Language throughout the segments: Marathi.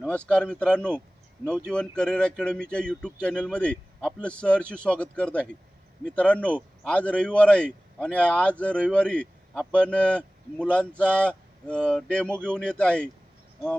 नमस्कार मित्रांनो, नवजीवन करिअर अकॅडमीच्या यूट्यूब चॅनलमध्ये आपलं सहर्ष स्वागत करत आहे। मित्रांनो, आज रविवार आहे आणि आज रविवारी आपण मुलांचा डेमो घेऊन येत आहे।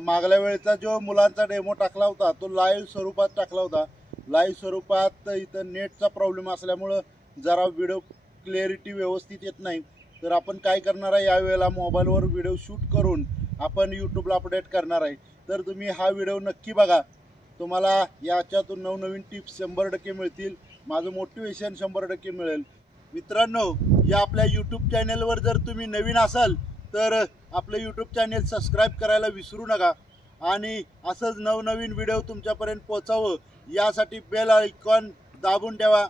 मागल्या वेळेचा जो मुलांचा डेमो टाकला होता तो लाईव्ह स्वरूपात टाकला होता। लाईव्ह स्वरूपात इथं नेटचा प्रॉब्लेम असल्यामुळे जरा व्हिडिओ क्लॅरिटी व्यवस्थित येत नाही। तर आपण काय करणार आहे, यावेळेला मोबाईलवर व्हिडिओ शूट करून आपण यूट्यूबला अपडेट करणार आहे। तर तुम्ही हा व्हिडिओ नक्की बघा, तुम्हाला याच्यातून नवनवीन टिप्स 100% मिळतील, माझं मोटिवेशन 100% मिळेल। मित्रांनो, या आपल्या यूट्यूब चॅनलवर जर तुम्ही नवीन असाल तर आपलं यूट्यूब चॅनल सबस्क्राईब करायला विसरू नका आणि असंच नवनवीन व्हिडिओ तुमच्यापर्यंत पोहोचावं यासाठी बेल आयकॉन दाबून ठेवा।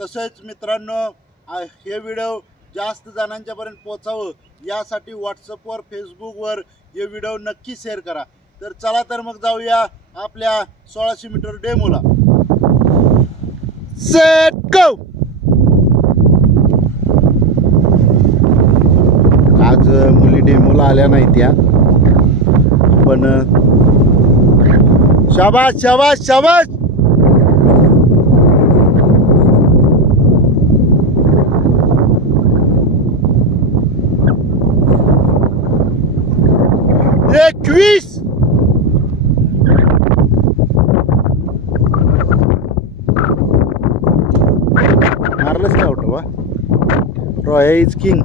तसेच मित्रांनो, हे व्हिडिओ जास्त जणांच्यापर्यंत पोहोचावं यासाठी व्हॉट्सअपवर फेसबुकवर हे व्हिडिओ नक्की शेअर करा। तर चला तर मग जाऊया आपल्या 1600 मीटर डेमोला। Set go. आज मुली डेमोला आल्या नाही त्या, पण शाबाश शाबाश शाबाश। क्विज मारलंच नाही आउट वा। Roy is king.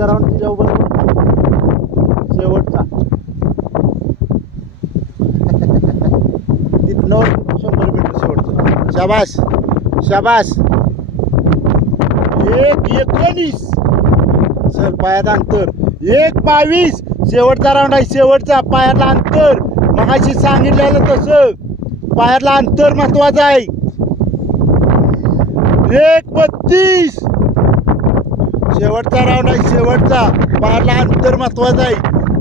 राऊंड जाऊ बरोबर शेवटचा तिथनं 100 मीटर शेवटचा। शाबाश शाबाश। 1:19 सर पायाला अंतर 1:22 शेवटचा राऊंड आहे, शेवटचा पायाला अंतर मगाशी सांगितलेलं तसं पायाला अंतर महत्वाचं आहे। 1:32 शेवटचा राऊंड आहे, शेवटचा पायाला अंतर महत्वाचं आहे,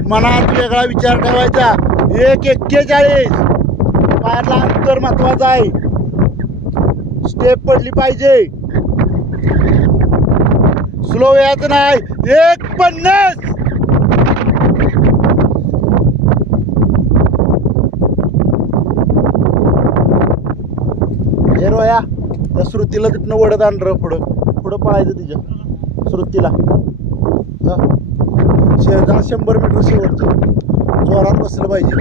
मनात वेगळा विचार ठेवायचा। 1:41 पायाला अंतर महत्वाचं आहे, स्टेप पडली पाहिजे, स्लो यायचं नाही। 1:50 हे रोया त्या श्रुतीला तिथनं ओढत आणलं, पुढं पुढं पळायचं तिच्या श्रुतीला। 100 मीटर शेवटचं जोरात बसलं पाहिजे।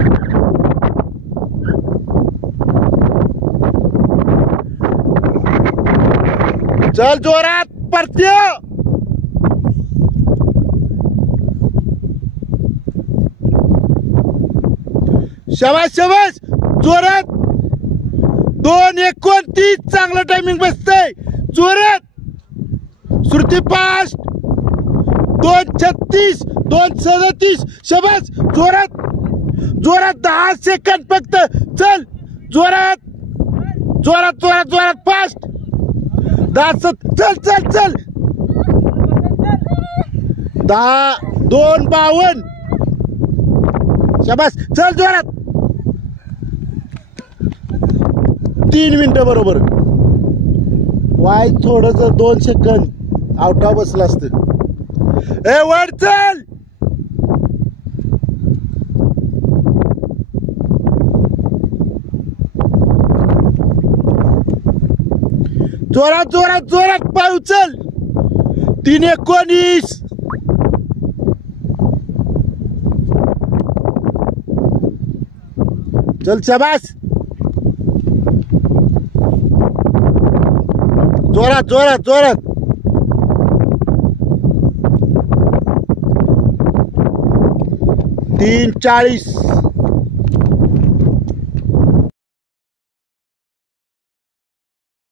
चल जोरात परत्य। शाबाश शाबाश जोरात। 2:29 चांगलं टायमिंग बसतंय, जोरात श्रुती फास्ट। 2:36 2:37 शाबाश जोरात जोरात। 10 सेकंद फक्त, चल जोरात जोरात जोरात जोरात फास्ट। 10 चल चल चल। 2:52 शाबाश, चल जोरात। 3 मिनिटं बरोबर। वाय थोडस 2 सेकंद आउटा बसला असतं। ए वर चल। जोरात जोरात जोरात पाय उचल। 3:19 चल शाबाश। जोरात जोरात जोरात। 3:40